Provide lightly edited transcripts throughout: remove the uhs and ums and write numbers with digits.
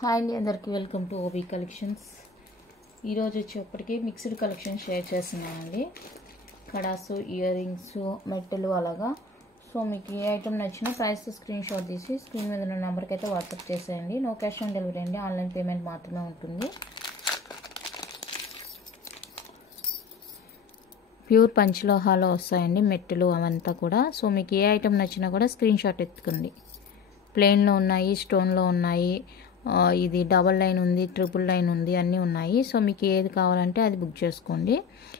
Hi అండి, అందరికీ welcome to OB collections. ఈరోజు వచ్చేప్పటికి మిక్స్డ్ కలెక్షన్ షేర్ చేస్తున్నానండి. కడాసు, ఇయర్ రింగ్స్, మెట్టలు అలాగా. సో మీకు ఏ ఐటమ్ నచ్చినా ప్రైస్ స్క్రీన్ షాట్ తీసి స్క్రీన్ మీద ఉన్న నెంబర్కి అయితే వాట్సాప్ చేసేయండి. నో క్యాష్ ఆన్ డెలివరీ అండి, ఆన్లైన్ పేమెంట్ మాత్రమే ఉంటుంది. ప్యూర్ పంచలోహాలో వస్తాయండి మెట్టలు అవంతా కూడా. సో మీకు ఏ ఐటమ్ నచ్చినా కూడా స్క్రీన్ షాట్ ఎత్తుకోండి. ప్లెయిన్లో ఉన్నాయి, స్టోన్లో ఉన్నాయి, ఇది డబల్ లైన్ ఉంది, ట్రిపుల్ లైన్ ఉంది, అన్నీ ఉన్నాయి. సో మీకు ఏది కావాలంటే అది బుక్ చేసుకోండి.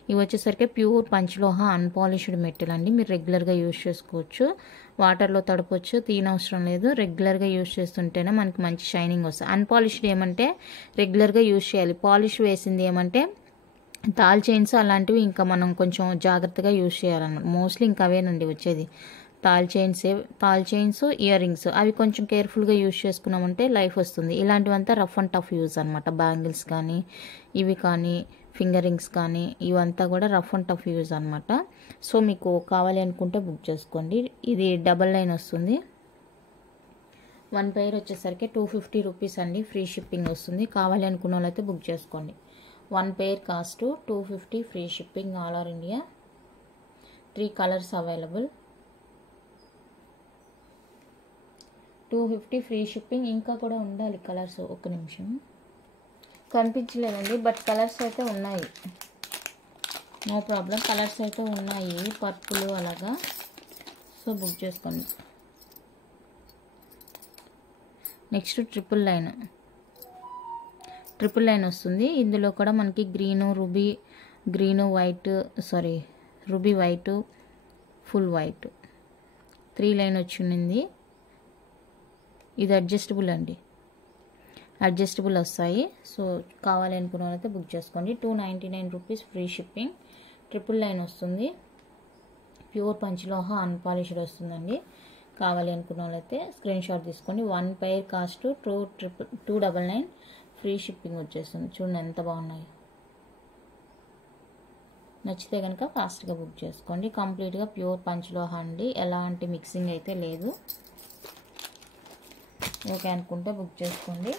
ఇవి వచ్చేసరికి ప్యూర్ పంచలోహ అన్పాలిష్డ్ మెటల్ అండి. మీరు రెగ్యులర్గా యూజ్ చేసుకోవచ్చు, వాటర్లో తడపవచ్చు, తీనవసరం లేదు. రెగ్యులర్గా యూజ్ చేస్తుంటేనే మనకి మంచి షైనింగ్ వస్తుంది. అన్పాలిష్డ్ ఏమంటే రెగ్యులర్గా యూజ్ చేయాలి, పాలిష్ వేసింది ఏమంటే తాల్ చైన్స్ అలాంటివి ఇంకా మనం కొంచెం జాగ్రత్తగా యూజ్ చేయాలన్నమాట. మోస్ట్లీ ఇంకా అవేనండి వచ్చేది, తాల్ చైన్స్, ఇయర్ రింగ్స్, అవి కొంచెం కేర్ఫుల్గా యూజ్ చేసుకున్నామంటే లైఫ్ వస్తుంది. ఇలాంటివంతా రఫ్ అండ్ టఫ్ యూజ్ అనమాట. బ్యాంగిల్స్ కానీ, ఇవి కానీ, ఫింగర్ రింగ్స్ కానీ, ఇవంతా కూడా రఫ్ అండ్ టఫ్ యూజ్ అనమాట. సో మీకు కావాలి అనుకుంటే బుక్ చేసుకోండి. ఇది డబల్ లైన్ వస్తుంది. 1 పెయిర్ వచ్చేసరికి 250 రూపీస్ అండి, ఫ్రీ షిప్పింగ్ వస్తుంది. కావాలి అనుకున్న వాళ్ళైతే బుక్ చేసుకోండి. 1 pair cost 250, free shipping all over India. 3 colours available, 250 free shipping. ఇంకా కూడా ఉండాలి కలర్స్, ఒక్క నిమిషం. కనిపించలేదండి, బట్ కలర్స్ అయితే ఉన్నాయి, నో ప్రాబ్లం. కలర్స్ అయితే ఉన్నాయి, పర్పుల్ అలాగా. సో బుక్ చేసుకోండి. నెక్స్ట్ ట్రిపుల్ లైన్ వస్తుంది. ఇందులో కూడా మనకి ruby white, full white, 3 line వచ్చి ఉంది. ఇది అడ్జస్టబుల్ అండి, అడ్జస్టబుల్ వస్తాయి. సో కావాలి అనుకున్న వాళ్ళైతే బుక్ చేసుకోండి. 299 rupees, free shipping. Triple line వస్తుంది, ప్యూర్ పంచలోహ అన్పాలిష్డ్ వస్తుందండి. కావాలి అనుకున్న వాళ్ళైతే స్క్రీన్ షాట్ తీసుకోండి. 1 పెయిర్ కాస్ట్ 299, ఫ్రీ షిప్పింగ్ వచ్చేస్తుంది. చూడండి ఎంత బాగున్నాయి. నచ్చితే కనుక ఫాస్ట్గా బుక్ చేసుకోండి. కంప్లీట్గా ప్యూర్ పంచలోహ అండి, ఎలాంటి మిక్సింగ్ అయితే లేదు. ఓకే అనుకుంటే బుక్ చేసుకోండి.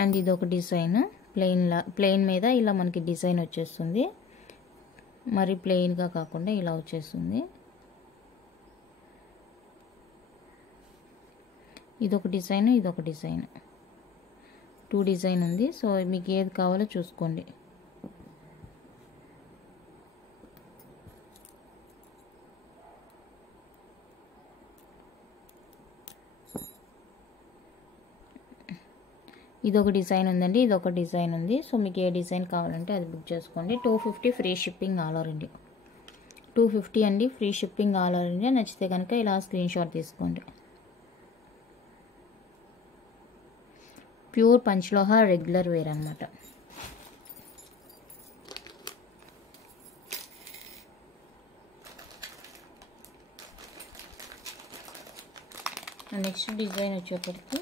అండ్ ఇది ఒక డిజైన్, ప్లెయిన్ మీద ఇలా మనకి డిజైన్ వచ్చేస్తుంది. మరి ప్లెయిన్గా కాకుండా ఇలా వచ్చేస్తుంది. ఇదొక డిజైన్, 2 డిజైన్ ఉంది. సో మీకు ఏది కావాలో చూసుకోండి. ఇదొక డిజైన్ ఉందండి, ఇదొక డిజైన్ ఉంది. సో మీకు ఏ డిజైన్ కావాలంటే అది బుక్ చేసుకోండి. 250 free shipping all over India. 250 అండి, free shipping all over India. నచ్చితే కనుక ఇలా స్క్రీన్ షాట్ తీసుకోండి. ప్యూర్ పంచలోహ రెగ్యులర్ వేర్ అనమాట. నెక్స్ట్ డిజైన్ వచ్చేప్పటికి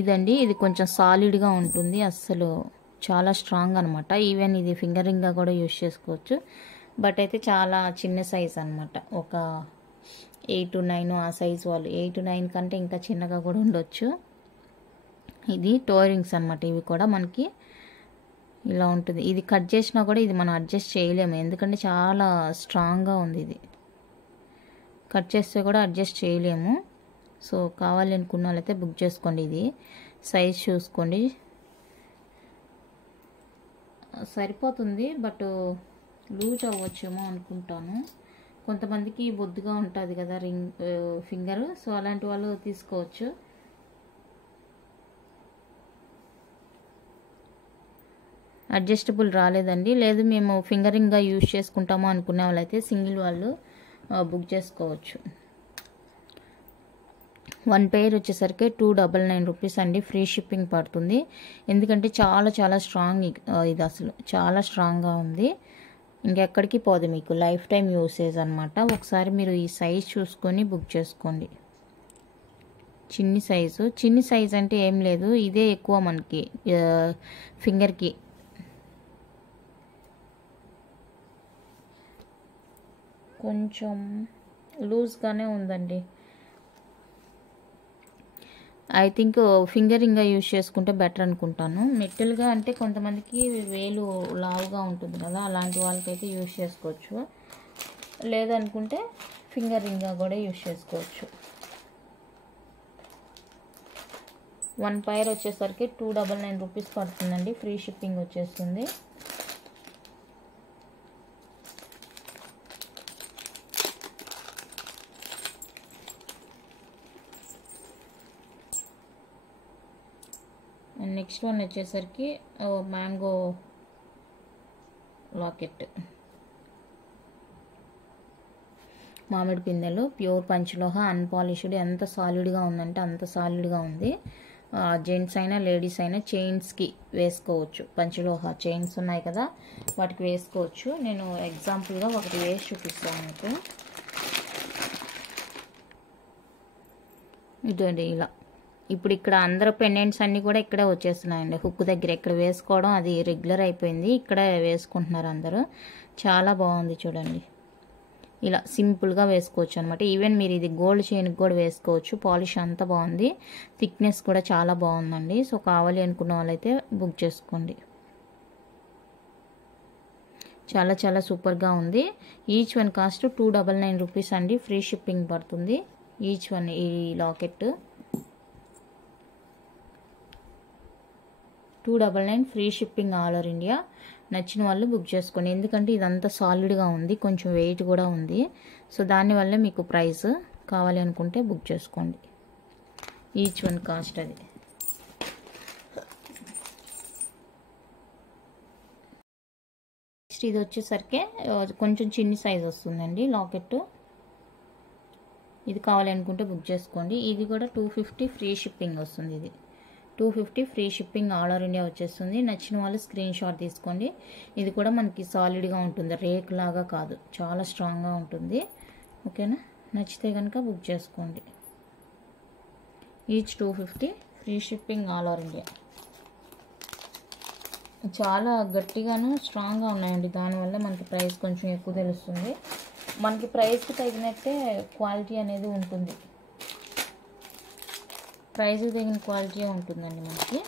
ఇదండి. ఇది కొంచెం సాలిడ్గా ఉంటుంది, అస్సలు చాలా స్ట్రాంగ్ అనమాట. ఈవెన్ ఇది ఫింగర్ రింగ్గా కూడా యూజ్ చేసుకోవచ్చు. బట్ అయితే చాలా చిన్న సైజ్ అనమాట. ఒక 8 to 9 ఆ సైజ్ వాళ్ళు, 8 to 9 కంటే ఇంకా చిన్నగా కూడా ఉండొచ్చు. ఇది టో రింగ్స్ అనమాట. ఇవి కూడా మనకి ఇలా ఉంటుంది. ఇది కట్ చేసినా కూడా ఇది మనం అడ్జస్ట్ చేయలేము, ఎందుకంటే చాలా స్ట్రాంగ్గా ఉంది. ఇది కట్ చేస్తే కూడా అడ్జస్ట్ చేయలేము. సో కావాలి అనుకున్న వాళ్ళైతే బుక్ చేసుకోండి. ఇది సైజ్ చూసుకోండి, సరిపోతుంది. బట్ లూజ్ అవ్వచ్చేమో అనుకుంటాను. కొంతమందికి బొద్దుగా ఉంటుంది కదా ఫింగర్, సో అలాంటి వాళ్ళు తీసుకోవచ్చు. అడ్జస్టబుల్ రాలేదండి, లేదు మేము ఫింగరింగ్గా యూజ్ చేసుకుంటాము అనుకునే వాళ్ళైతే సింగిల్ వాళ్ళు బుక్ చేసుకోవచ్చు. 1 పెయిర్ వచ్చేసరికి 299 రూపీస్ అండి, ఫ్రీ షిప్పింగ్ పడుతుంది. ఎందుకంటే చాలా స్ట్రాంగ్, ఇది అసలు చాలా స్ట్రాంగ్గా ఉంది. ఇంకెక్కడికి పోదు, మీకు లైఫ్ టైం యూసేజ్ అనమాట. ఒకసారి మీరు ఈ సైజ్ చూసుకొని బుక్ చేసుకోండి. చిన్ని సైజ్ అంటే ఏం లేదు, ఇదే ఎక్కువ మనకి ఫింగర్కి. కొంచెం లూజ్గానే ఉందండి. ఐ థింక్ ఫింగరింగ్గా యూజ్ చేసుకుంటే బెటర్ అనుకుంటాను. మెట్టలుగా అంటే కొంతమందికి వేలు లావుగా ఉంటుంది కదా, అలాంటి వాళ్ళకైతే యూజ్ చేసుకోవచ్చు. లేదనుకుంటే ఫింగరింగ్గా కూడా యూజ్ చేసుకోవచ్చు. 1 పైర్ వచ్చేసరికి 299 రూపీస్ పడుతుందండి. ఫ్రీ షిప్పింగ్ వచ్చేస్తుంది. అండ్ నెక్స్ట్ వన్ వచ్చేసరికి మ్యాంగో లాకెట్, మామిడి పిందెలు, ప్యూర్ పంచలోహ, అన్పాలిష్డ్. ఎంత సాలిడ్గా ఉందంటే అంత సాలిడ్గా ఉంది. జెంట్స్ అయినా లేడీస్ అయినా చైన్స్కి వేసుకోవచ్చు. పంచలోహ చైన్స్ ఉన్నాయి కదా, వాటికి వేసుకోవచ్చు. నేను ఎగ్జాంపుల్గా ఒకటి వేసి చూపిస్తాను మీకు. ఇదండి ఇలా. ఇప్పుడు ఇక్కడ అందరూ పెండెంట్స్ అన్నీ కూడా ఇక్కడే వచ్చేస్తున్నాయండి. హుక్ దగ్గర ఇక్కడ వేసుకోవడం అది రెగ్యులర్ అయిపోయింది. ఇక్కడ వేసుకుంటున్నారు అందరూ. చాలా బాగుంది చూడండి. ఇలా సింపుల్గా వేసుకోవచ్చు అనమాట. ఈవెన్ మీరు ఇది గోల్డ్ చైన్కి కూడా వేసుకోవచ్చు. పాలిష్ అంతా బాగుంది, థిక్నెస్ కూడా చాలా బాగుందండి. సో కావాలి అనుకున్న వాళ్ళైతే బుక్ చేసుకోండి. చాలా చాలా సూపర్గా ఉంది. ఈచ్ వన్ కాస్ట్ 299 రూపీస్ అండి. ఫ్రీ షిప్పింగ్ పడుతుంది ఈచ్ వన్. ఈ locket 299 free shipping all over India. నచ్చిన వాళ్ళు బుక్ చేసుకోండి. ఎందుకంటే ఇదంతా సాలిడ్గా ఉంది, కొంచెం వెయిట్ కూడా ఉంది. సో దానివల్ల మీకు ప్రైస్ కావాలి అనుకుంటే బుక్ చేసుకోండి. ఈచ్ వన్ కాస్ట్ అది. నెక్స్ట్ ఇది వచ్చేసరికి కొంచెం చిన్ని సైజ్ వస్తుందండి లాకెట్. ఇది కావాలి అనుకుంటే బుక్ చేసుకోండి. ఇది కూడా 250 ఫ్రీ షిప్పింగ్ వస్తుంది. ఇది 250 free shipping all over India వచ్చేస్తుంది. నచ్చిన వాళ్ళు స్క్రీన్ షాట్ తీసుకోండి. ఇది కూడా మనకి సాలిడ్గా ఉంటుంది, రేక్ లాగా కాదు, చాలా స్ట్రాంగ్గా ఉంటుంది. ఓకేనా, నచ్చితే కనుక బుక్ చేసుకోండి. Each 250 free shipping all over India. చాలా గట్టిగాను స్ట్రాంగ్గా ఉన్నాయండి. దానివల్ల మనకి ప్రైస్ కొంచెం ఎక్కువ తెలుస్తుంది. మనకి ప్రైస్కి తగినట్టే క్వాలిటీ అనేది ఉంటుంది. ప్రైస్కి తగిన క్వాలిటీ ఉంటుందండి మనకి.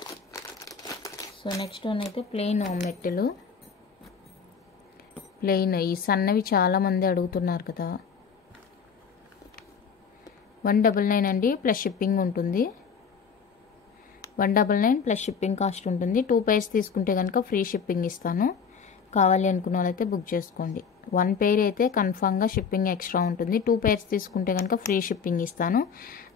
సో నెక్స్ట్ వన్ అయితే ప్లెయిన్ మెట్టెలు. ప్లెయిన్ ఈ సన్నవి చాలామంది అడుగుతున్నారు కదా. 199 అండి, ప్లస్ షిప్పింగ్ ఉంటుంది. 199 ప్లస్ షిప్పింగ్ కాస్ట్ ఉంటుంది. 2 పైర్స్ తీసుకుంటే కనుక ఫ్రీ షిప్పింగ్ ఇస్తాను. కావాలి అనుకున్న వాళ్ళైతే బుక్ చేసుకోండి. 1 పెయిర్ అయితే కన్ఫామ్గా షిప్పింగ్ ఎక్స్ట్రా ఉంటుంది. 2 పైర్స్ తీసుకుంటే కనుక ఫ్రీ షిప్పింగ్ ఇస్తాను.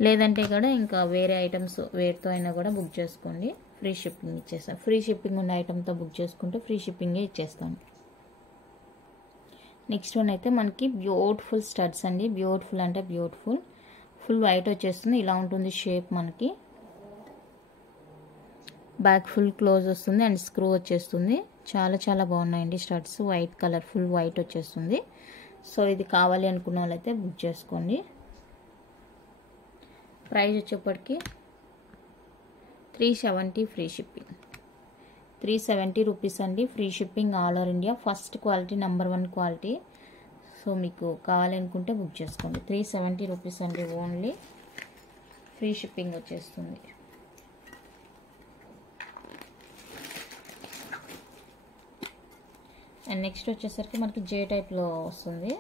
లేదంటే కూడా ఇంకా వేరే ఐటమ్స్ వేరుతో అయినా కూడా బుక్ చేసుకోండి, ఫ్రీ షిప్పింగ్ ఇచ్చేస్తాను. ఫ్రీ షిప్పింగ్ ఉన్న ఐటమ్తో బుక్ చేసుకుంటే ఫ్రీ షిప్పింగే ఇచ్చేస్తాను. నెక్స్ట్ వన్ అయితే మనకి బ్యూటిఫుల్ స్టడ్స్ అండి. బ్యూటిఫుల్ అంటే బ్యూటిఫుల్, ఫుల్ వైట్ వచ్చేస్తుంది. ఇలా ఉంటుంది షేప్. మనకి బ్యాక్ ఫుల్ క్లోజ్ వస్తుంది అండ్ స్క్రూ వచ్చేస్తుంది. చాలా చాలా బాగున్నాయండి studs. White colour, full white వచ్చేస్తుంది. సో ఇది కావాలి అనుకున్న వాళ్ళైతే బుక్ చేసుకోండి. ప్రైస్ వచ్చేప్పటికి 370 ఫ్రీ షిప్పింగ్. 370 రూపీస్ అండి, free shipping all over India. First quality, number 1 quality. So మీకు కావాలి అనుకుంటే బుక్ చేసుకోండి. 370 రూపీస్ అండి ఓన్లీ. ఫ్రీ షిప్పింగ్ వచ్చేస్తుంది. అండ్ నెక్స్ట్ వచ్చేసరికి మనకి జే టైప్లో వస్తుంది.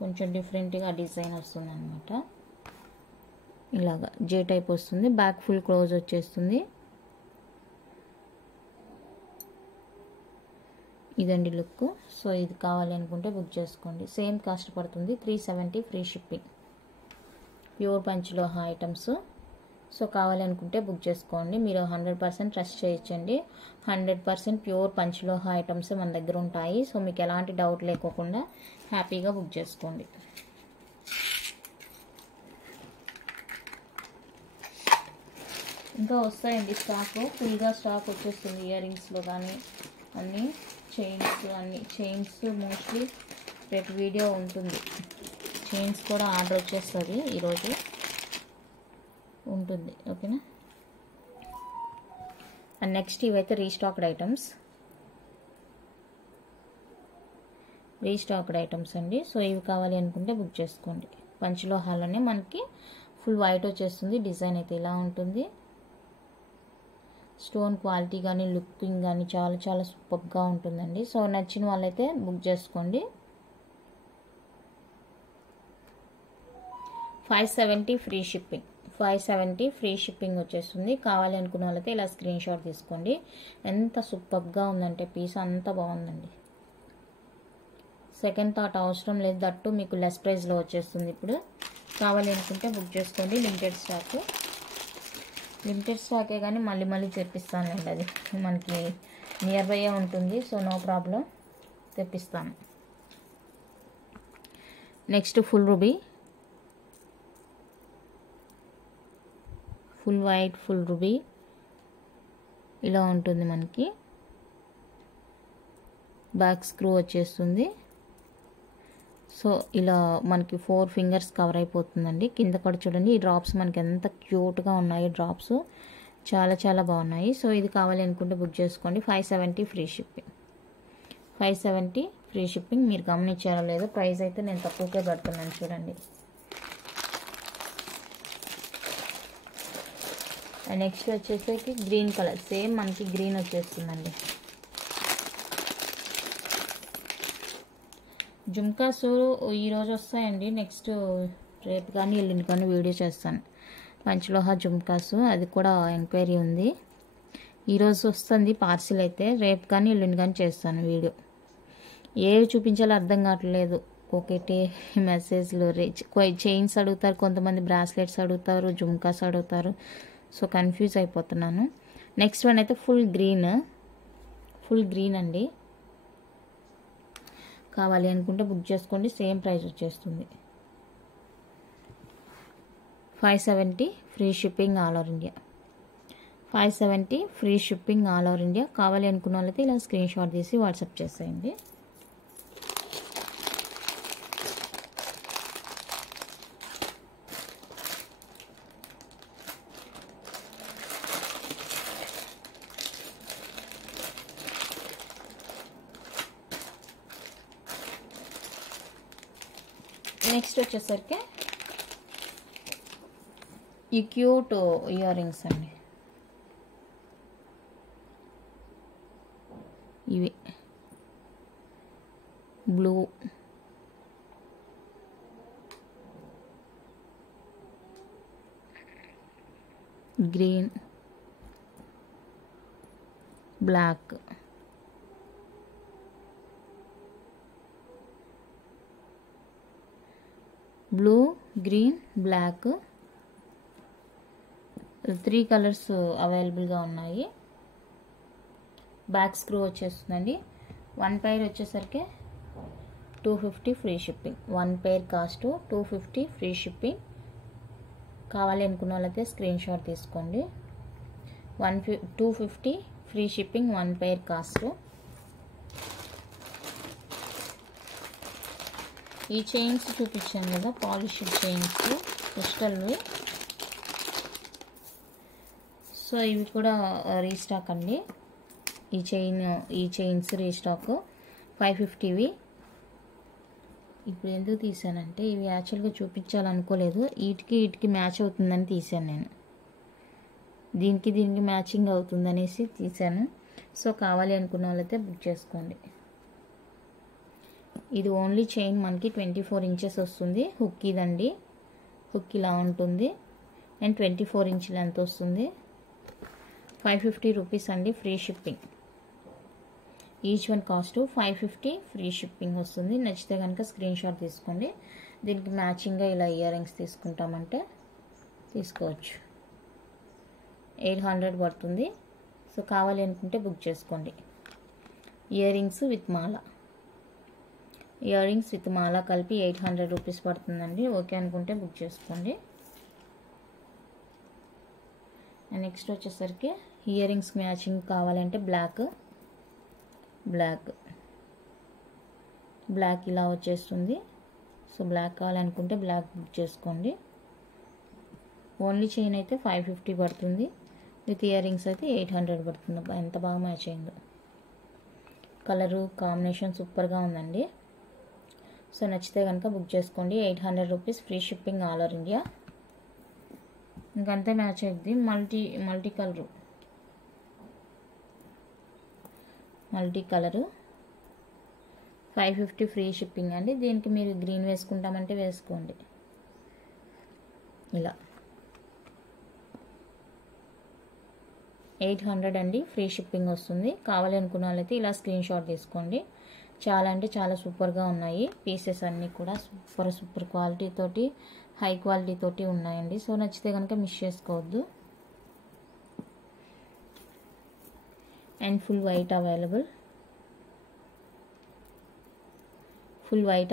కొంచెం డిఫరెంట్గా డిజైన్ వస్తుంది అనమాట. ఇలాగా జే టైప్ వస్తుంది. బ్యాక్ ఫుల్ క్లోజ్ వచ్చేస్తుంది. ఇదండి లుక్. సో ఇది కావాలి అనుకుంటే బుక్ చేసుకోండి. సేమ్ కాస్ట్ పడుతుంది. 370 free shipping. Pure panchaloha items. So కావాలి అనుకుంటే బుక్ చేసుకోండి. మీరు 100% ట్రస్ట్ చేయొచ్చండి. 100% ప్యూర్ పంచలోహ ఐటమ్స్ మన దగ్గర ఉంటాయి. సో మీకు ఎలాంటి డౌట్ లేకోకుండా హ్యాపీగా బుక్ చేసుకోండి. ఇంకా వస్తాయండి స్టాక్, ఫుల్గా స్టాక్ వచ్చేస్తుంది. ఇయర్ రింగ్స్లో కానీ అన్నీ, చైన్స్ అన్నీ. చైన్స్ మోస్ట్లీ రేపు వీడియో ఉంటుంది. చైన్స్ కూడా ఆర్డర్ వచ్చేస్తుంది ఈరోజు ఉంటుంది. ఓకేనా. అండ్ నెక్స్ట్ ఇవైతే రీస్టాక్డ్ ఐటమ్స్. రీస్టాక్డ్ ఐటమ్స్ అండి. సో ఇవి కావాలి అనుకుంటే బుక్ చేసుకోండి. పంచలోహాలోనే మనకి ఫుల్ వైట్ వచ్చేస్తుంది. డిజైన్ అయితే ఇలా ఉంటుంది. స్టోన్ క్వాలిటీ కానీ లుకింగ్ కానీ చాలా చాలా సూపర్గా ఉంటుందండి. సో నచ్చిన వాళ్ళైతే బుక్ చేసుకోండి. 570 ఫ్రీ షిప్పింగ్. 570 ఫ్రీ షిప్పింగ్ వచ్చేస్తుంది. కావాలి అనుకున్న వాళ్ళైతే ఇలా స్క్రీన్ షాట్ తీసుకోండి. ఎంత సూపర్గా ఉందంటే పీస్ అంత బాగుందండి. సెకండ్ థాట్ అవసరం లేదు. దట్టు మీకు లెస్ ప్రైస్లో వచ్చేస్తుంది. ఇప్పుడు కావాలి అనుకుంటే బుక్ చేసుకోండి. లిమిటెడ్ స్టాకే కానీ మళ్ళీ మళ్ళీ తెప్పిస్తానండి. అది మనకి నియర్ బై ఉంటుంది. సో నో ప్రాబ్లం, తెప్పిస్తాను. Next full ruby, full white full ruby ఇలా ఉంటుంది. మనకి బ్యాక్ స్క్రూ వచ్చేస్తుంది. సో ఇలా మనకి 4 ఫింగర్స్ కవర్ అయిపోతుందండి. కింద కూడా చూడండి ఈ డ్రాప్స్ మనకి ఎంత క్యూట్గా ఉన్నాయి. డ్రాప్స్ చాలా చాలా బాగున్నాయి. సో ఇది కావాలి అనుకుంటే బుక్ చేసుకోండి. 570 ఫ్రీ షిప్పింగ్. 570 free shipping. మీరు గమనించారో లేదో ప్రైస్ అయితే నేను తక్కువకే పెడుతున్నాను చూడండి. నెక్స్ట్ వచ్చేసరికి గ్రీన్ కలర్, సేమ్ మనకి గ్రీన్ వచ్చేస్తుందండి. జుమ్కాస్ ఈరోజు వస్తాయండి. నెక్స్ట్ రేపు కానీ ఎల్లుండి కానీ వీడియో చేస్తాను. పంచలోహ జుమ్కాస్, అది కూడా ఎంక్వైరీ ఉంది. ఈరోజు వస్తుంది పార్సిల్ అయితే. రేపు కానీ ఎల్లుండి కానీ చేస్తాను వీడియో. ఏవి చూపించాలో అర్థం కావట్లేదు. ఒకటి మెసేజ్లు చైన్స్ అడుగుతారు, కొంతమంది బ్రాస్లెట్స్ అడుగుతారు, జుమ్కాస్ అడుగుతారు. సో కన్ఫ్యూజ్ అయిపోతున్నాను. నెక్స్ట్ వన్ అయితే ఫుల్ గ్రీన్ అండి. కావాలి అనుకుంటే బుక్ చేసుకోండి. సేమ్ ప్రైస్ వచ్చేస్తుంది. 570 free shipping all over India. 570 free shipping all over India. కావాలి అనుకున్న వాళ్ళైతే ఇలా స్క్రీన్ షాట్ తీసి వాట్సాప్ చేసేయండి. నెక్స్ట్ వచ్చేసరికి ఈ క్యూట్ ఇయర్ రింగ్స్ అండి. ఇవి blue, green, black, blue, green, black, 3 colours అవైలబుల్గా ఉన్నాయి. బ్యాక్ స్క్రూ వచ్చేస్తుందండి. 1 పైర్ వచ్చేసరికి 250 free shipping. 1 pair cost 250 free shipping. కావాలి అనుకున్న వాళ్ళైతే స్క్రీన్ షాట్ తీసుకోండి. 250 ఫ్రీ షిప్పింగ్, 1 పైర్ కాస్ట్. ఈ చైన్స్ చూపించాను కదా, పాలిష్డ్ చైన్స్ క్రిస్టల్వి. సో ఇవి కూడా రీస్టాక్ అండి. ఈ చైన్స్ రీస్టాక్ 550వి. ఇప్పుడు ఎందుకు తీసానంటే ఇవి యాక్చువల్గా చూపించాలనుకోలేదు. వీటికి మ్యాచ్ అవుతుందని తీసాను నేను. దీనికి మ్యాచింగ్ అవుతుందనేసి తీసాను. సో కావాలి అనుకున్న వాళ్ళైతే బుక్ చేసుకోండి. ఇది ఓన్లీ చైన్ మనకి 24 ఇంచెస్ వస్తుంది. హుక్ ఇదండి. హుక్ ఇలా ఉంటుంది. అండ్ 24 ఇంచ్ లెంత్ వస్తుంది. 550 రూపీస్ అండి free shipping. Each one cost 550 free shipping వస్తుంది. నచ్చితే కనుక స్క్రీన్ షాట్ తీసుకోండి. దీనికి మ్యాచింగ్గా ఇలా ఇయర్ రింగ్స్ తీసుకుంటామంటే తీసుకోవచ్చు. 800 పడుతుంది. సో కావాలి అనుకుంటే బుక్ చేసుకోండి. ఇయర్ రింగ్స్ విత్ మాల కలిపి 800 రూపీస్ పడుతుందండి. ఓకే అనుకుంటే బుక్ చేసుకోండి. నెక్స్ట్ వచ్చేసరికి ఇయర్ రింగ్స్ మ్యాచింగ్ కావాలంటే బ్లాక్ ఇలా వచ్చేస్తుంది. సో బ్లాక్ కావాలనుకుంటే బ్లాక్ బుక్ చేసుకోండి. ఓన్లీ చైన్ అయితే 550 పడుతుంది. విత్ ఇయర్ రింగ్స్ అయితే 800 పడుతుంది. ఎంత బాగా మ్యాచ్ అయిందో. కలరు కాంబినేషన్ సూపర్గా ఉందండి. సో నచ్చితే కనుక బుక్ చేసుకోండి. 800 rupees, free shipping all over India. ఇంకంతే మ్యాచ్ అయింది. మల్టీ కలరు 550 ఫ్రీ షిప్పింగ్ అండి. దీనికి మీరు గ్రీన్ వేసుకుంటామంటే వేసుకోండి. ఇలా 800 అండి, ఫ్రీ షిప్పింగ్ వస్తుంది. కావాలి అనుకున్న వాళ్ళైతే ఇలా స్క్రీన్ షాట్ తీసుకోండి. చాలా అంటే చాలా సూపర్గా ఉన్నాయి. పీసెస్ అన్నీ కూడా సూపర్ క్వాలిటీ తోటి, హై క్వాలిటీ తోటి ఉన్నాయండి. సో నచ్చితే కనుక మిస్ చేసుకోవద్దు. అండ్ ఫుల్ వైట్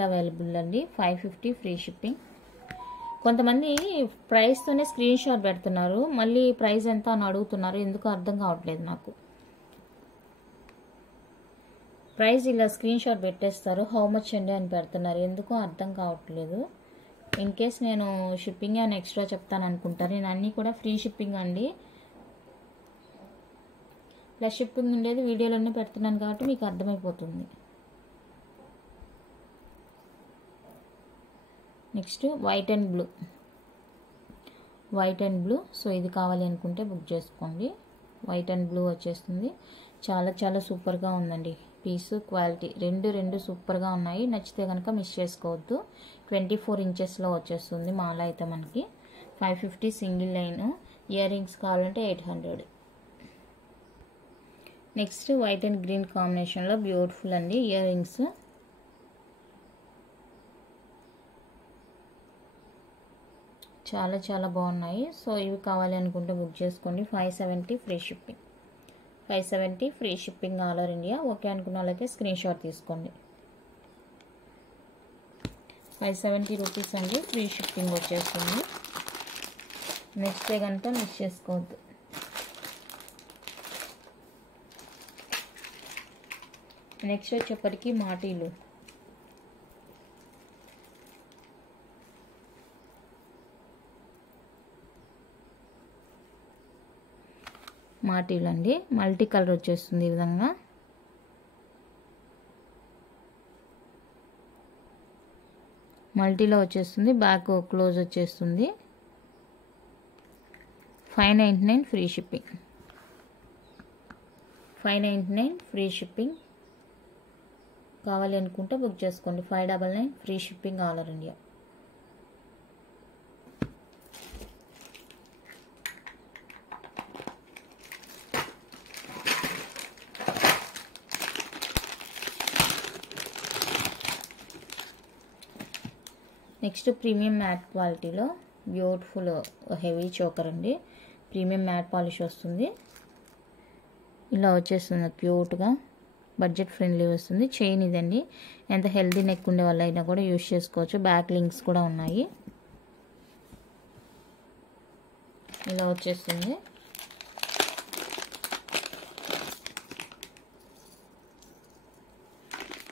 అవైలబుల్ అండి. 550 ఫ్రీ షిప్పింగ్. కొంతమంది ప్రైస్తోనే స్క్రీన్ షాట్ పెడుతున్నారు, మళ్ళీ ప్రైస్ ఎంత అని అడుగుతున్నారు. ఎందుకు అర్థం కావట్లేదు నాకు. ప్రైస్ ఇలా స్క్రీన్ షాట్ పెట్టేస్తారు, హౌ మచ్ అండి అని పెడుతున్నారు. ఎందుకో అర్థం కావట్లేదు. ఇన్ కేస్ నేను షిప్పింగ్ అని ఎక్స్ట్రా చెప్తాను అనుకుంటాను. నేను అన్నీ కూడా ఫ్రీ షిప్పింగ్ అండి, ప్లస్ షిప్పింగ్ ఉండేది వీడియోలోనే పెడుతున్నాను కాబట్టి మీకు అర్థమైపోతుంది. Next white and blue. So ఇది కావాలి అనుకుంటే బుక్ చేసుకోండి. వైట్ అండ్ బ్లూ వచ్చేస్తుంది. చాలా చాలా సూపర్గా ఉందండి. పీసు క్వాలిటీ రెండు సూపర్గా ఉన్నాయి. నచ్చితే కనుక మిస్ చేసుకోవద్దు. 24 ఇంచెస్లో వచ్చేస్తుంది మాల అయితే మనకి. 550 సింగిల్ లైన్. ఇయర్ రింగ్స్ కావాలంటే 800. నెక్స్ట్ వైట్ అండ్ గ్రీన్ కాంబినేషన్లో బ్యూటిఫుల్ అండి ఇయర్ రింగ్స్. చాలా చాలా బాగున్నాయి. సో ఇవి కావాలి అనుకుంటే బుక్ చేసుకోండి. 570 free shipping. 570 free shipping all over India. Okay అనుకున్న వాళ్ళైతే స్క్రీన్ షాట్ తీసుకోండి. 570 రూపీస్ అండి, ఫ్రీ షిప్పింగ్ వచ్చేస్తుంది. నెక్స్ట్ కనుక మిస్ చేసుకోవద్దు. నెక్స్ట్ వచ్చేప్పటికి మాటీలు. అండి, మల్టీ కలర్ వచ్చేస్తుంది. ఈ విధంగా మల్టీలో వచ్చేస్తుంది. బ్యాక్ క్లోజ్ వచ్చేస్తుంది. 599 ఫ్రీ షిప్పింగ్. 599 free shipping. కావాలి అనుకుంటే బుక్ చేసుకోండి. 599 free shipping all over India. Next premium matte క్వాలిటీలో బ్యూటిఫుల్ హెవీ చోకర్ అండి. ప్రీమియం మ్యాట్ పాలిష్ వస్తుంది. ఇలా వచ్చేస్తుంది క్యూట్గా, బడ్జెట్ ఫ్రెండ్లీ వస్తుంది. చైన్ ఇదండి. ఎంత హెల్దీ నెక్ ఉండే వాళ్ళైనా కూడా యూజ్ చేసుకోవచ్చు. బ్యాక్ లింక్స్ కూడా ఉన్నాయి. ఇలా వచ్చేస్తుంది.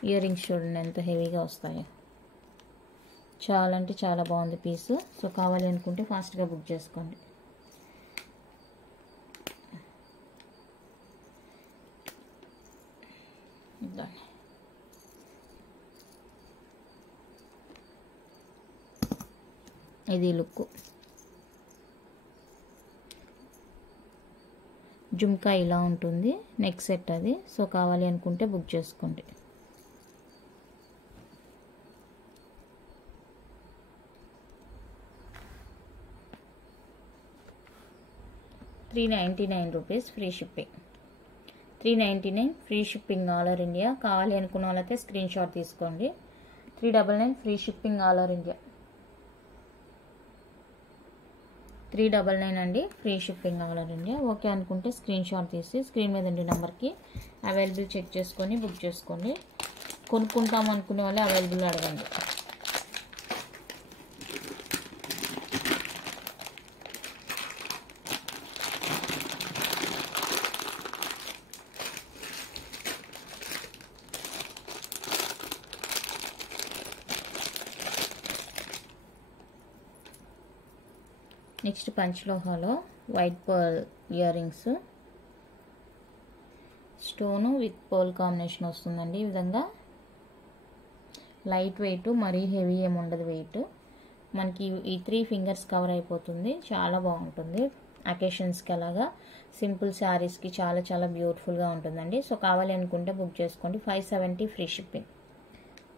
ఇయర్ రింగ్స్ చూడండి ఎంత హెవీగా వస్తాయో. చాలా అంటే చాలా బాగుంది పీసు. సో కావాలి అనుకుంటే ఫాస్ట్గా బుక్ చేసుకోండి. ఇది లుక్. జుమ్కా ఇలా ఉంటుంది. నెక్ సెట్ అది. సో కావాలి అనుకుంటే బుక్ చేసుకోండి. ₹399 free shipping. 399 free shipping all over India. కావాలి అనుకున్న వాళ్ళైతే స్క్రీన్ షాట్ తీసుకోండి. 399 free shipping all over India. 399 అండి, free shipping all over India. Okay అనుకుంటే స్క్రీన్ షాట్ తీసి స్క్రీన్ మీద ఉండే నెంబర్కి అవైలబుల్ చెక్ చేసుకొని బుక్ చేసుకోండి. కొనుక్కుంటాం అనుకునే వాళ్ళే అవైలబుల్ అడగండి. నెక్స్ట్ పంచలోహాలో white pearl earrings. Stone with pearl combination వస్తుందండి. ఈ విధంగా లైట్ వెయిట్, మరీ హెవీ ఏమి ఉండదు వెయిట్. మనకి ఈ 3 ఫింగర్స్ కవర్ అయిపోతుంది. చాలా బాగుంటుంది అకేషన్స్కి, అలాగా సింపుల్ శారీస్కి చాలా చాలా బ్యూటిఫుల్గా ఉంటుందండి. సో కావాలి అనుకుంటే బుక్ చేసుకోండి. 570 free shipping.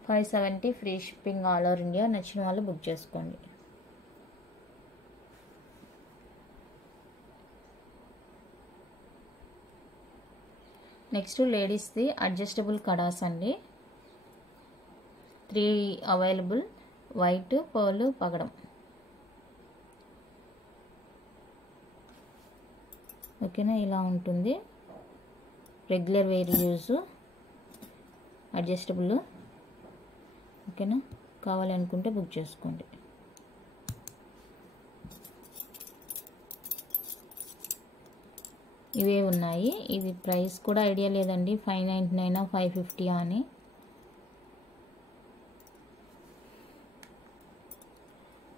570 free shipping all over India. నచ్చిన వాళ్ళు బుక్ చేసుకోండి. నెక్స్ట్ లేడీస్ది అడ్జస్టబుల్ కడాస్ అండి. 3 అవైలబుల్. వైట్, పర్ల్, పగడం. ఓకేనా, ఇలా ఉంటుంది. Regular wear use, adjustable. ఓకేనా, కావాలనుకుంటే బుక్ చేసుకోండి. ఇవే ఉన్నాయి. ఇది ప్రైస్ కూడా ఐడియా లేదండి, 599 550 అని.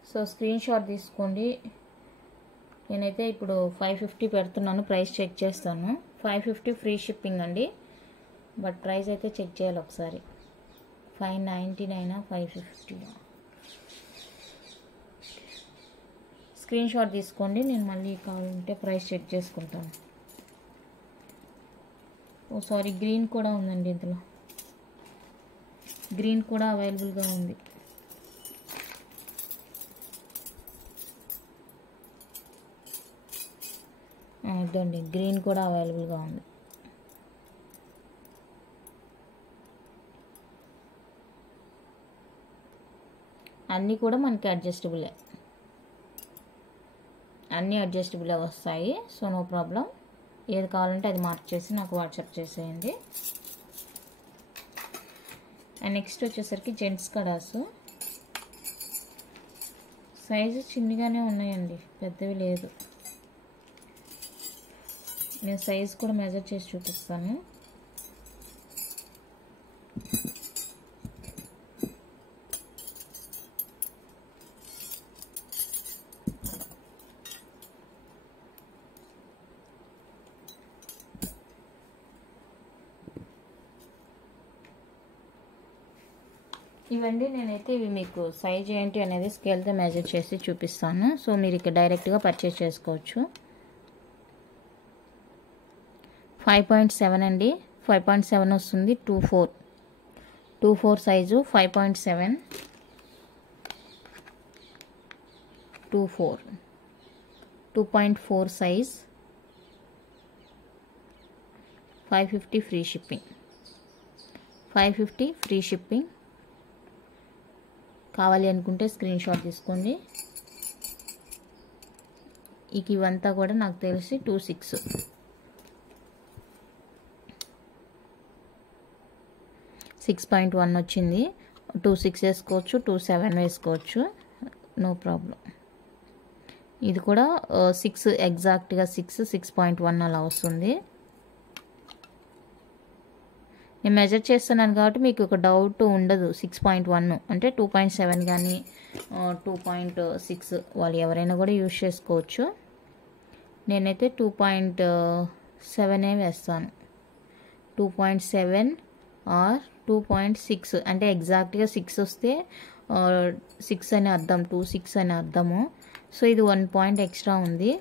సో స్క్రీన్ షాట్ తీసుకోండి. నేనైతే ఇప్పుడు 550 పెడుతున్నాను. ప్రైస్ చెక్ చేస్తాను. 550 ఫ్రీ షిప్పింగ్ అండి, బట్ ప్రైస్ అయితే చెక్ చేయాలి ఒకసారి. 599 550. స్క్రీన్ షాట్ తీసుకోండి. నేను మళ్ళీ కావాలంటే ప్రైస్ చెక్ చేసుకుంటాను. ఓ సారీ, గ్రీన్ కూడా ఉందండి. ఇందులో గ్రీన్ కూడా అవైలబుల్గా ఉంది. ఇదండి, గ్రీన్ కూడా అవైలబుల్గా ఉంది. అన్నీ కూడా మనకి అడ్జస్టబులే, అన్నీ అడ్జస్టబులే వస్తాయి. So no problem. ఏది కావాలంటే అది మార్క్ చేసి నాకు వాట్సాప్ చేసేయండి. అండ్ నెక్స్ట్ వచ్చేసరికి జెంట్స్ కడాసు. సైజు చిన్నగానే ఉన్నాయండి, పెద్దవి లేదు. నేను సైజ్ కూడా మెజర్ చేసి చూపిస్తాను. ఇవండి, నేనైతే ఇవి మీకు సైజ్ ఏంటి అనేది స్కేల్తో మెజర్ చేసి చూపిస్తాను. సో మీరు ఇక్కడ డైరెక్ట్గా పర్చేస్ చేసుకోవచ్చు. 5.7 అండి, 5.7 వస్తుంది. 24 size. 5.7 24 2.4 size. 550 free shipping. 550 free shipping. కావాలి అనుకుంటే స్క్రీన్ షాట్ తీసుకోండి. ఇవంతా కూడా నాకు తెలిసి 26. 6.1 వచ్చింది. 26 వేసుకోవచ్చు, 27 వేసుకోవచ్చు, నో ప్రాబ్లం. ఇది కూడా 6 ఎగ్జాక్ట్గా 6.1 అలా వస్తుంది. నేను మెజర్ చేస్తున్నాను కాబట్టి మీకు ఒక డౌట్ ఉండదు. 6.1 అంటే 2.7 కానీ 2.6 వాళ్ళు ఎవరైనా కూడా యూజ్ చేసుకోవచ్చు. నేనైతే 2.7 వేస్తాను. 2.7 ఆర్ 2.6 అంటే ఎగ్జాక్ట్గా 6 వస్తే 6 అని అర్థం, 26 అని అర్థము. సో ఇది 1 పాయింట్ ఎక్స్ట్రా ఉంది.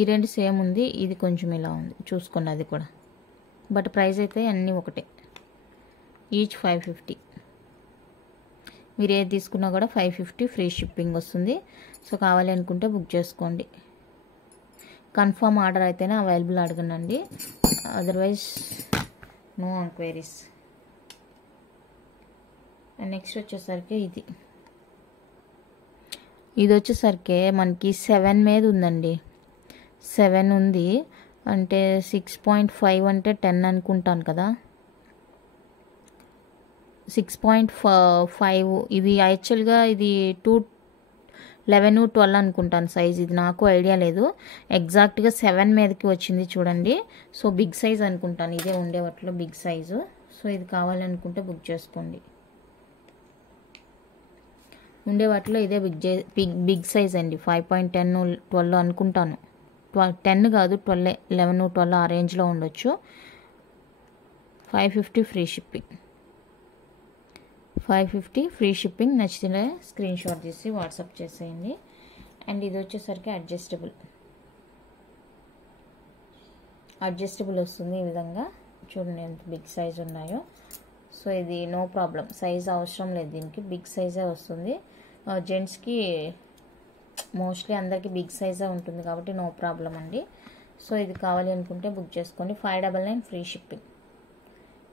ఈ రెండు సేమ్ ఉంది, ఇది కొంచెం ఇలా ఉంది, చూసుకోండి అది కూడా. బట్ ప్రైస్ అయితే అన్నీ ఒకటే. ఈచ్ 550. మీరు ఏది తీసుకున్నా కూడా 550 ఫ్రీ షిప్పింగ్ వస్తుంది. సో కావాలి అనుకుంటే బుక్ చేసుకోండి. కన్ఫర్మ్ ఆర్డర్ అయితేనే అవైలబుల్ అడగనండి, otherwise no enquiries. And next వచ్చేసరికి ఇది వచ్చేసరికి మనకి 7 మీద ఉందండి. 7 ఉంది అంటే 6.5 అంటే 10 అనుకుంటాను కదా. 6.5 ఇది యాక్చువల్గా ఇది 11, 12 అనుకుంటాను సైజ్. ఇది నాకు ఐడియా లేదు. ఎగ్జాక్ట్గా 7 మీదకి వచ్చింది చూడండి. సో బిగ్ సైజ్ అనుకుంటాను, ఇదే ఉండే వాటిలో బిగ్ సైజు. సో ఇది కావాలనుకుంటే బుక్ చేసుకోండి. ఉండే వాటిలో ఇదే బిగ్ సైజ్ అండి. 5.10, 12 అనుకుంటాను. 10 కాదు 12, 11, 12 ఆ రేంజ్లో ఉండొచ్చు. 550 ఫ్రీ షిప్పింగ్. 550 free shipping. నచ్చితే స్క్రీన్ షాట్ తీసి వాట్సాప్ చేసేయండి. అండ్ ఇది వచ్చేసరికి అడ్జస్టబుల్ వస్తుంది. ఈ విధంగా చూడండి ఎంత బిగ్ సైజ్ ఉన్నాయో. సో ఇది నో ప్రాబ్లం, సైజ్ అవసరం లేదు దీనికి, బిగ్ సైజే వస్తుంది. జెంట్స్కి మోస్ట్లీ అందరికీ బిగ్ సైజే ఉంటుంది కాబట్టి నో ప్రాబ్లం అండి. సో ఇది కావాలి అనుకుంటే బుక్ చేసుకోండి. 599 free shipping.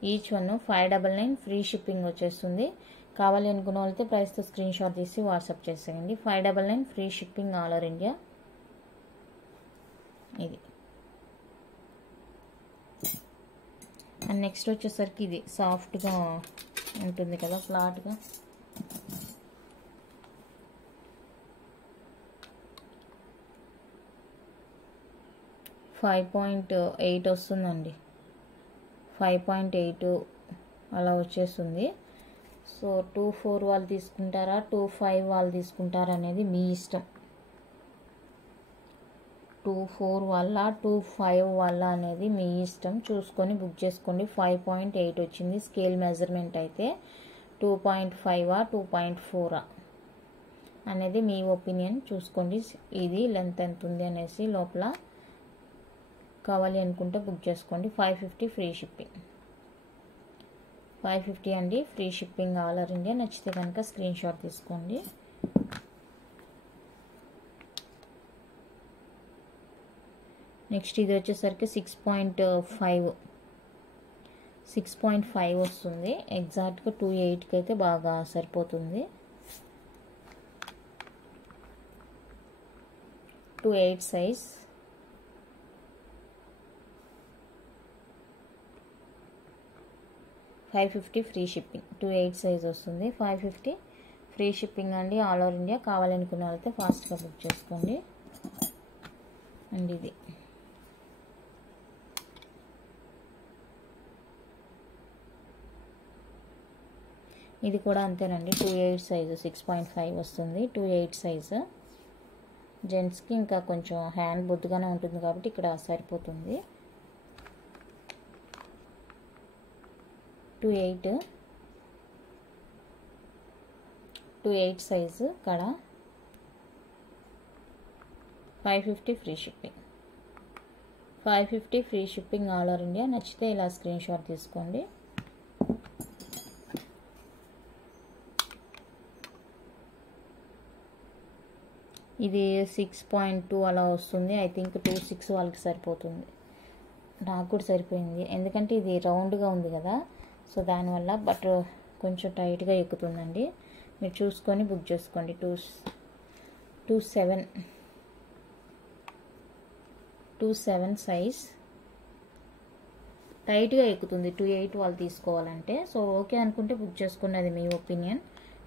Each one 599 free shipping వచ్చేస్తుంది. కావాలి అనుకున్న వాళ్ళతో ప్రైస్తో స్క్రీన్ షాట్ తీసి వాట్సాప్ చేసేయండి. 599 free shipping all over India. ఇది అండ్ నెక్స్ట్ వచ్చేసరికి ఇది సాఫ్ట్గా ఉంటుంది కదా, ఫ్లాట్గా. $5.8 వస్తుందండి. 5.8 అలా వచ్చేస్తుంది. సో 2.4 వాళ్ళు తీసుకుంటారా 2.5 వాళ్ళు తీసుకుంటారా అనేది మీ ఇష్టం. 2.4 వాళ్ళ 2.5 వాళ్ళ అనేది మీ ఇష్టం, చూసుకొని బుక్ చేసుకోండి. 5.8 వచ్చింది. స్కేల్ మెజర్మెంట్ అయితే 2.5 2.4 అనేది మీ ఒపీనియన్, చూసుకోండి. ఇది లెంత్ ఎంత ఉంది అనేసి లోపల. కావాలి అనుకుంటే బుక్ చేసుకోండి. 550 ఫ్రీ షిప్పింగ్. 550 అండి free shipping all over India. నచ్చితే కనుక స్క్రీన్ షాట్ తీసుకోండి. నెక్స్ట్ ఇది వచ్చేసరికి 6.5 వస్తుంది. ఎగ్జాక్ట్గా 2.8కి అయితే బాగా సరిపోతుంది. 2.8 సైజ్. $550 free shipping. 2.8 సైజ్ వస్తుంది. 550 ఫ్రీ షిప్పింగ్ అండి ఆల్ ఓవర్ ఇండియా. కావాలనుకున్న వాళ్ళైతే ఫాస్ట్గా బుక్ చేసుకోండి. అండ్ ఇది కూడా అంతేనండి. 2.8 సైజు 6.5 వస్తుంది. 2.8 సైజు జెంట్స్కి ఇంకా కొంచెం హ్యాండ్ బొద్దుగానే ఉంటుంది కాబట్టి ఇక్కడ సరిపోతుంది. 2.8 సైజు కడ. 550 free shipping. 550 free shipping all over India. నచ్చితే ఇలా స్క్రీన్ షాట్ తీసుకోండి. ఇది 6.2 అలా వస్తుంది. ఐ థింక్ 2.6 వాళ్ళకి సరిపోతుంది. నాకు కూడా సరిపోయింది, ఎందుకంటే ఇది రౌండ్గా ఉంది కదా, సో దానివల్ల. బట్ కొంచెం టైట్గా ఎక్కుతుందండి, మీరు చూసుకొని బుక్ చేసుకోండి. 2.7 సైజ్ టైట్గా ఎక్కుతుంది 2.8 వాళ్ళు తీసుకోవాలంటే. సో ఓకే అనుకుంటే బుక్ చేసుకోండి, అది మీ ఒపీనియన్.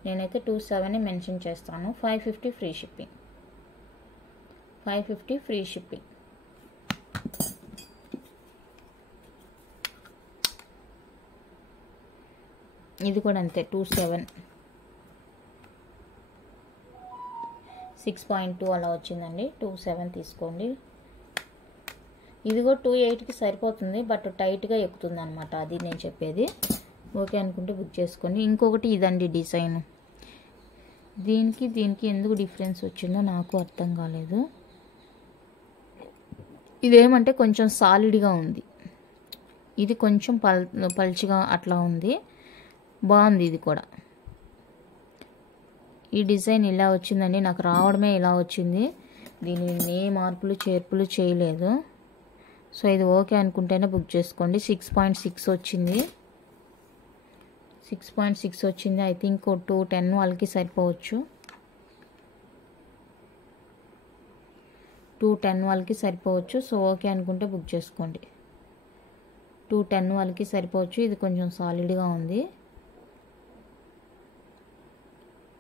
నేనైతే 2.7 మెన్షన్ చేస్తాను. 550 ఫ్రీ షిప్పింగ్. 550 free shipping. ఇది కూడా అంతే. 2.7 6.2 అలా వచ్చిందండి. 2.7 తీసుకోండి. ఇది కూడా 2.8కి సరిపోతుంది, బట్ టైట్గా ఎక్కుతుంది అనమాట, అది నేను చెప్పేది. ఓకే అనుకుంటే బుక్ చేసుకోండి. ఇంకొకటి ఇదండి డిజైన్. దీనికి ఎందుకు డిఫరెన్స్ వచ్చిందో నాకు అర్థం కాలేదు. ఇదేమంటే కొంచెం సాలిడ్గా ఉంది, ఇది కొంచెం పల్చిగా అట్లా ఉంది. బాగుంది ఇది కూడా. ఈ డిజైన్ ఇలా వచ్చిందండి, నాకు రావడమే ఇలా వచ్చింది. దీన్ని ఏ మార్పులు చేర్పులు చేయలేదు. సో ఇది ఓకే అనుకుంటేనే బుక్ చేసుకోండి. 6.6 వచ్చింది. 6.6 వచ్చింది. ఐ థింక్ 210 వాళ్ళకి సరిపోవచ్చు. 210 వాళ్ళకి సరిపోవచ్చు. సో ఓకే అనుకుంటే బుక్ చేసుకోండి. 210 వాళ్ళకి సరిపోవచ్చు. ఇది కొంచెం సాలిడ్గా ఉంది.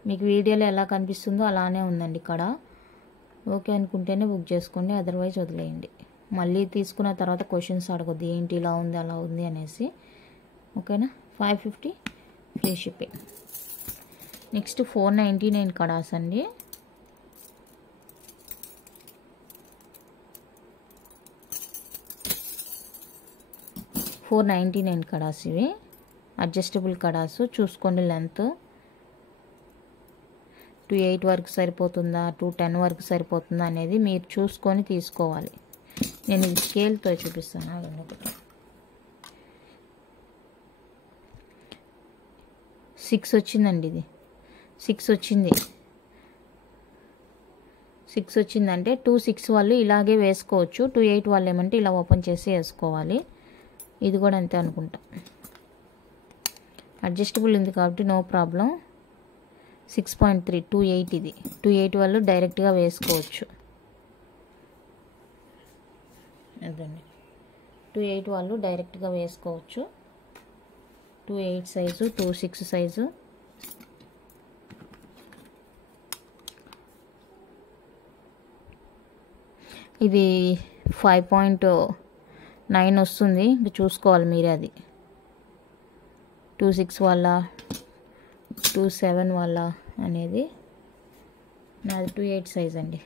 మీకు వీడియోలో ఎలా కనిపిస్తుందో అలానే ఉందండి ఇక్కడ. ఓకే అనుకుంటేనే బుక్ చేసుకోండి, అదర్వైజ్ వదిలేయండి. మళ్ళీ తీసుకున్న తర్వాత క్వశ్చన్స్ అడగొద్దు, ఏంటి ఇలా ఉంది అలా ఉంది అనేసి. ఓకేనా. 550 ఫ్రీ షిప్పింగ్. నెక్స్ట్ 499 కడాస్ అండి. 499 కడాస్ ఇవి. అడ్జస్టబుల్ కడాసు చూసుకోండి. లెంత్ 2.8 వరకు సరిపోతుందా 2.10 వరకు సరిపోతుందా అనేది మీరు చూసుకొని తీసుకోవాలి. నేను ఇది స్కేల్తో చూపిస్తాను. ఒకటి 6 వచ్చిందండి. ఇది 6 వచ్చింది. 6 వచ్చిందంటే 2.6 వాళ్ళు ఇలాగే వేసుకోవచ్చు. 2.8 వాళ్ళు ఏమంటే ఇలా ఓపెన్ చేసి వేసుకోవాలి. ఇది కూడా అంతే అనుకుంటా. అడ్జస్టబుల్ ఉంది కాబట్టి నో ప్రాబ్లం. 6.3 2.8 ఇది 2.8 వాళ్ళు డైరెక్ట్గా వేసుకోవచ్చు. అదండి 2.8 వాళ్ళు డైరెక్ట్గా వేసుకోవచ్చు. 2.8 సైజు 2.6 సైజు. ఇది 5.9 వస్తుంది. ఇంక చూసుకోవాలి మీరే. అది 2.6 వాళ్ళ 2.7 వాళ్ళ అనేది. నాది 2.8 సైజ్ అండి.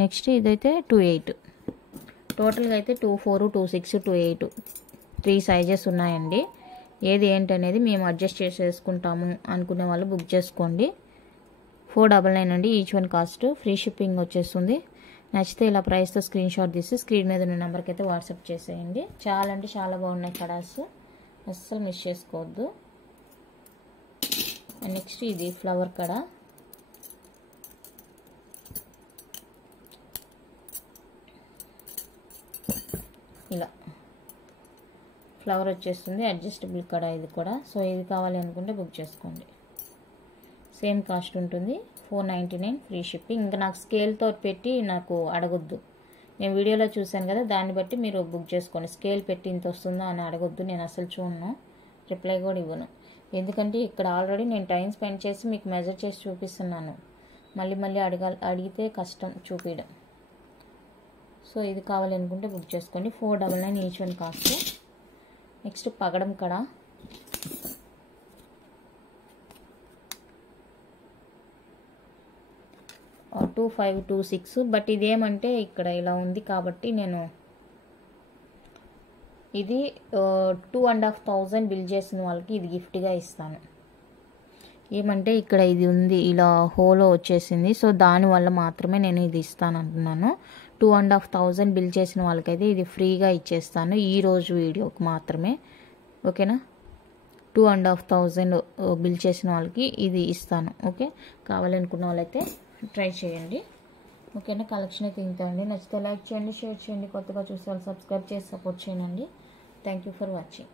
నెక్స్ట్ ఇదైతే 2.8. టోటల్గా అయితే 2.4 2.6 2.8 3 సైజెస్ ఉన్నాయండి. ఏది ఏంటనేది మేము అడ్జస్ట్ చేసేసుకుంటాము అనుకునే వాళ్ళు బుక్ చేసుకోండి. 499 అండి each one cost. Free shipping వచ్చేస్తుంది. నచ్చితే ఇలా ప్రైస్తో స్క్రీన్ షాట్ తీసి స్క్రీన్ మీద ఉన్న నెంబర్కి అయితే వాట్సాప్ చేసేయండి. చాలా అంటే చాలా బాగున్నాయి కడాస్, అస్సలు మిస్ చేసుకోవద్దు. నెక్స్ట్ ఇది ఫ్లవర్ కడ. ఇలా ఫ్లవర్ వచ్చేస్తుంది. అడ్జస్టబుల్ కడ ఇది కూడా. సో ఇది కావాలి అనుకుంటే బుక్ చేసుకోండి. సేమ్ కాస్ట్ ఉంటుంది. 499 ఫ్రీ షిప్పింగ్. ఇంకా నాకు స్కేల్తో పెట్టి నాకు అడగొద్దు. నేను వీడియోలో చూశాను కదా, దాన్ని బట్టి మీరు బుక్ చేసుకోండి. స్కేల్ పెట్టి ఇంత వస్తుందా అని అడగొద్దు. నేను అసలు చూడను, రిప్లై కూడా ఇవ్వను. ఎందుకంటే ఇక్కడ ఆల్రెడీ నేను టైం స్పెండ్ చేసి మీకు మెజర్ చేసి చూపిస్తున్నాను. మళ్ళీ అడిగితే కష్టం చూపించడం. సో ఇది కావాలనుకుంటే బుక్ చేసుకోండి. 499 ఈచ్ వన్ కాస్ట్. నెక్స్ట్ పగడం కడ. or 2526. బట్ ఇదేమంటే ఇక్కడ ఇలా ఉంది కాబట్టి నేను ఇది 2,500 బిల్ చేసిన వాళ్ళకి ఇది గిఫ్ట్గా ఇస్తాను. ఏమంటే ఇక్కడ ఇది ఉంది, ఇలా హోలో వచ్చేసింది. సో దానివల్ల మాత్రమే నేను ఇది ఇస్తాను అంటున్నాను. 2,500 బిల్ చేసిన వాళ్ళకైతే ఇది ఫ్రీగా ఇచ్చేస్తాను ఈ రోజు వీడియోకి మాత్రమే. ఓకేనా? 2,500 బిల్ చేసిన వాళ్ళకి ఇది ఇస్తాను. ఓకే, కావాలనుకున్న వాళ్ళైతే ట్రై చేయండి. ఓకేనా? కలెక్షన్ అయితే ఇంత అండి. నచ్చితే లైక్ చేయండి, షేర్ చేయండి. కొత్తగా చూసే వాళ్ళు సబ్స్క్రైబ్ చేసి సపోర్ట్ చేయండి. Thank you for watching.